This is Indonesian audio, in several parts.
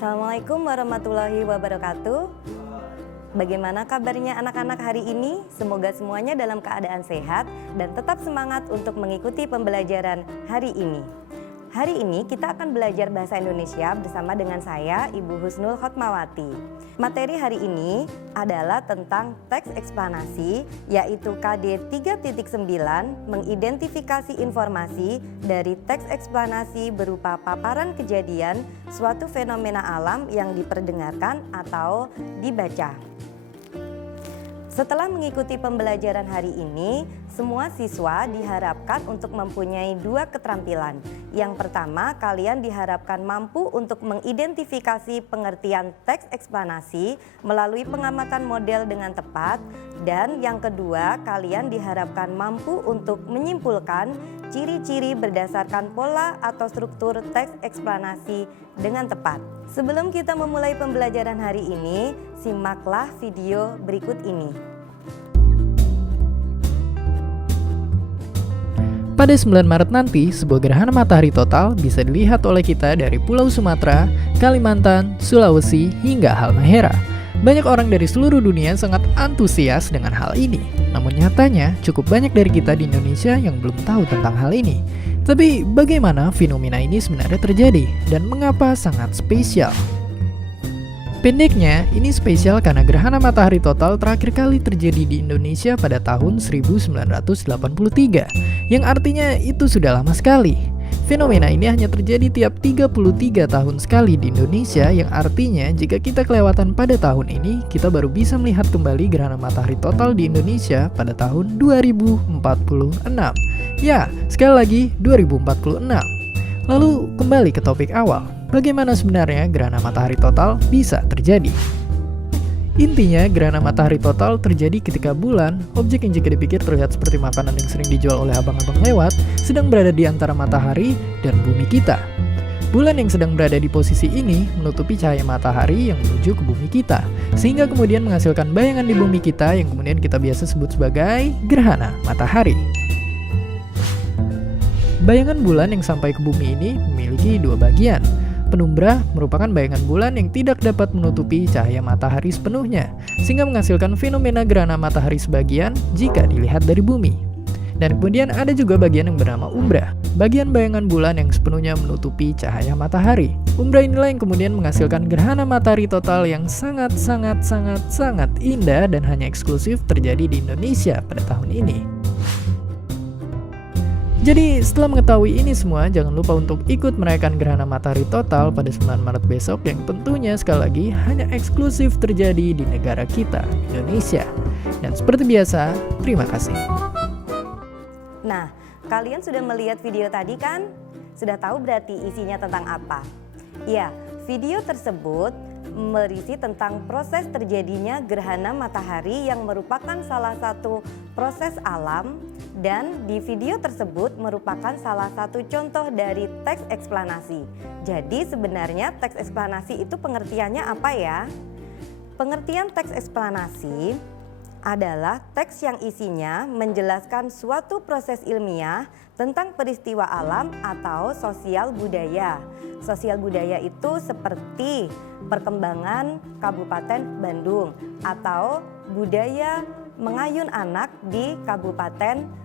Assalamualaikum warahmatullahi wabarakatuh. Bagaimana kabarnya anak-anak hari ini? Semoga semuanya dalam keadaan sehat dan tetap semangat untuk mengikuti pembelajaran hari ini. Hari ini kita akan belajar bahasa Indonesia bersama dengan saya, Ibu Husnul Khotmawati. Materi hari ini adalah tentang teks eksplanasi, yaitu KD 3.9, mengidentifikasi informasi dari teks eksplanasi berupa paparan kejadian suatu fenomena alam yang diperdengarkan atau dibaca. Setelah mengikuti pembelajaran hari ini, semua siswa diharapkan untuk mempunyai dua keterampilan. Yang pertama, kalian diharapkan mampu untuk mengidentifikasi pengertian teks eksplanasi melalui pengamatan model dengan tepat. Dan yang kedua, kalian diharapkan mampu untuk menyimpulkan ciri-ciri berdasarkan pola atau struktur teks eksplanasi dengan tepat. Sebelum kita memulai pembelajaran hari ini, simaklah video berikut ini. Pada 9 Maret nanti, sebuah gerhana matahari total bisa dilihat oleh kita dari Pulau Sumatera, Kalimantan, Sulawesi, hingga Halmahera. Banyak orang dari seluruh dunia sangat antusias dengan hal ini. Namun nyatanya, cukup banyak dari kita di Indonesia yang belum tahu tentang hal ini. Tapi bagaimana fenomena ini sebenarnya terjadi dan mengapa sangat spesial? Pendeknya, ini spesial karena gerhana matahari total terakhir kali terjadi di Indonesia pada tahun 1983, yang artinya itu sudah lama sekali. Fenomena ini hanya terjadi tiap 33 tahun sekali di Indonesia, yang artinya jika kita kelewatan pada tahun ini, kita baru bisa melihat kembali gerhana matahari total di Indonesia pada tahun 2046. Ya, sekali lagi 2046. Lalu kembali ke topik awal. Bagaimana sebenarnya gerhana matahari total bisa terjadi? Intinya, gerhana matahari total terjadi ketika bulan, objek yang jika dipikir terlihat seperti makanan yang sering dijual oleh abang-abang lewat, sedang berada di antara matahari dan bumi kita. Bulan yang sedang berada di posisi ini menutupi cahaya matahari yang menuju ke bumi kita, sehingga kemudian menghasilkan bayangan di bumi kita yang kemudian kita biasa sebut sebagai gerhana matahari. Bayangan bulan yang sampai ke bumi ini memiliki dua bagian. Penumbra merupakan bayangan bulan yang tidak dapat menutupi cahaya matahari sepenuhnya, sehingga menghasilkan fenomena gerhana matahari sebagian jika dilihat dari bumi. Dan kemudian ada juga bagian yang bernama umbra, bagian bayangan bulan yang sepenuhnya menutupi cahaya matahari. Umbra inilah yang kemudian menghasilkan gerhana matahari total yang sangat indah dan hanya eksklusif terjadi di Indonesia pada tahun ini. Jadi setelah mengetahui ini semua, jangan lupa untuk ikut merayakan gerhana matahari total pada 9 Maret besok yang tentunya sekali lagi hanya eksklusif terjadi di negara kita, Indonesia. Dan seperti biasa, terima kasih. Nah, kalian sudah melihat video tadi kan? Sudah tahu berarti isinya tentang apa? Ya, video tersebut berisi tentang proses terjadinya gerhana matahari yang merupakan salah satu proses alam, dan di video tersebut merupakan salah satu contoh dari teks eksplanasi. Jadi sebenarnya teks eksplanasi itu pengertiannya apa ya? Pengertian teks eksplanasi adalah teks yang isinya menjelaskan suatu proses ilmiah tentang peristiwa alam atau sosial budaya. Sosial budaya itu seperti perkembangan Kabupaten Bandung atau budaya mengayun anak di Kabupaten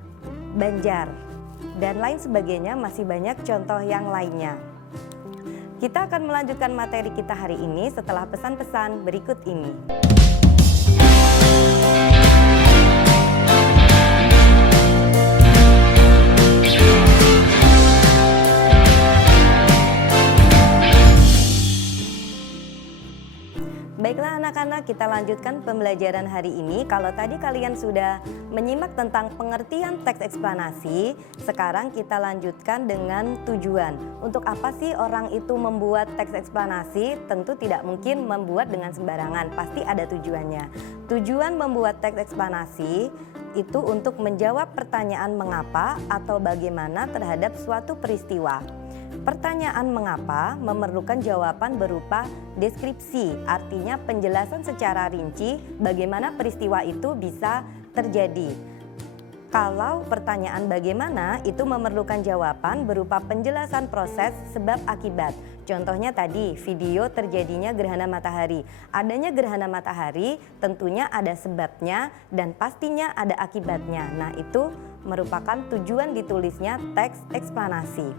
Banjar dan lain sebagainya, masih banyak contoh yang lainnya. Kita akan melanjutkan materi kita hari ini setelah pesan-pesan berikut ini. Baiklah anak-anak, kita lanjutkan pembelajaran hari ini. Kalau tadi kalian sudah menyimak tentang pengertian teks eksplanasi, sekarang kita lanjutkan dengan tujuan. Untuk apa sih orang itu membuat teks eksplanasi? Tentu tidak mungkin membuat dengan sembarangan, pasti ada tujuannya. Tujuan membuat teks eksplanasi itu untuk menjawab pertanyaan mengapa atau bagaimana terhadap suatu peristiwa. Pertanyaan mengapa memerlukan jawaban berupa deskripsi, artinya penjelasan secara rinci bagaimana peristiwa itu bisa terjadi. Kalau pertanyaan bagaimana itu memerlukan jawaban berupa penjelasan proses sebab akibat. Contohnya tadi video terjadinya gerhana matahari. Adanya gerhana matahari tentunya ada sebabnya dan pastinya ada akibatnya. Nah, itu merupakan tujuan ditulisnya teks eksplanasi.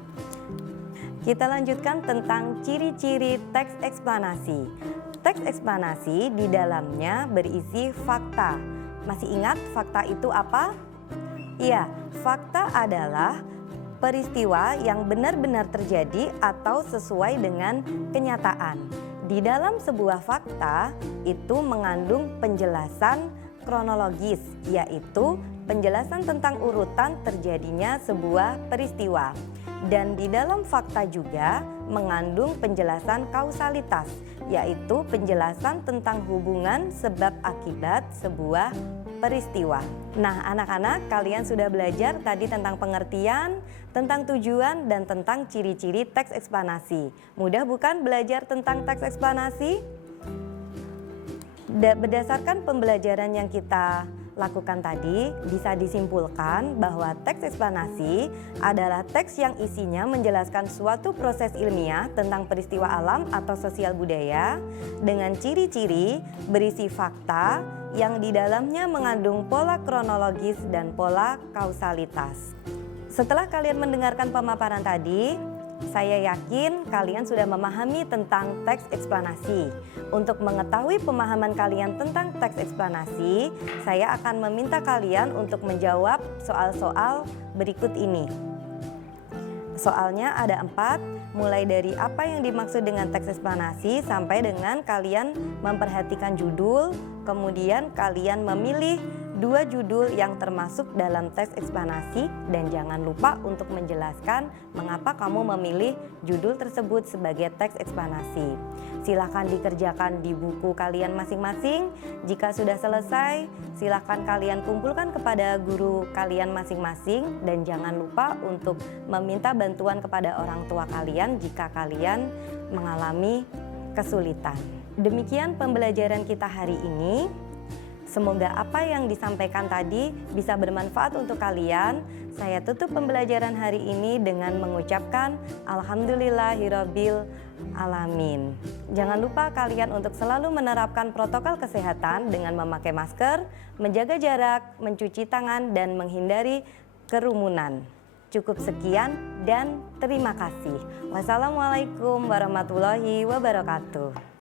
Kita lanjutkan tentang ciri-ciri teks eksplanasi. Teks eksplanasi di dalamnya berisi fakta. Masih ingat fakta itu apa? Iya, fakta adalah peristiwa yang benar-benar terjadi atau sesuai dengan kenyataan. Di dalam sebuah fakta itu mengandung penjelasan kronologis, yaitu penjelasan tentang urutan terjadinya sebuah peristiwa. Dan di dalam fakta juga mengandung penjelasan kausalitas, yaitu penjelasan tentang hubungan sebab akibat sebuah peristiwa. Nah, anak-anak, kalian sudah belajar tadi tentang pengertian, tentang tujuan, dan tentang ciri-ciri teks eksplanasi. Mudah bukan belajar tentang teks eksplanasi? Berdasarkan pembelajaran yang kita lakukan tadi, bisa disimpulkan bahwa teks eksplanasi adalah teks yang isinya menjelaskan suatu proses ilmiah tentang peristiwa alam atau sosial budaya dengan ciri-ciri berisi fakta yang di dalamnya mengandung pola kronologis dan pola kausalitas. Setelah kalian mendengarkan pemaparan tadi, saya yakin kalian sudah memahami tentang teks eksplanasi. Untuk mengetahui pemahaman kalian tentang teks eksplanasi, saya akan meminta kalian untuk menjawab soal-soal berikut ini. Soalnya ada 4, mulai dari apa yang dimaksud dengan teks eksplanasi sampai dengan kalian memperhatikan judul, kemudian kalian memilih 2 judul yang termasuk dalam teks eksplanasi dan jangan lupa untuk menjelaskan mengapa kamu memilih judul tersebut sebagai teks eksplanasi. Silakan dikerjakan di buku kalian masing-masing. Jika sudah selesai, silakan kalian kumpulkan kepada guru kalian masing-masing dan jangan lupa untuk meminta bantuan kepada orang tua kalian jika kalian mengalami kesulitan. Demikian pembelajaran kita hari ini. Semoga apa yang disampaikan tadi bisa bermanfaat untuk kalian. Saya tutup pembelajaran hari ini dengan mengucapkan Alhamdulillahirabbil alamin. Jangan lupa kalian untuk selalu menerapkan protokol kesehatan dengan memakai masker, menjaga jarak, mencuci tangan, dan menghindari kerumunan. Cukup sekian dan terima kasih. Wassalamualaikum warahmatullahi wabarakatuh.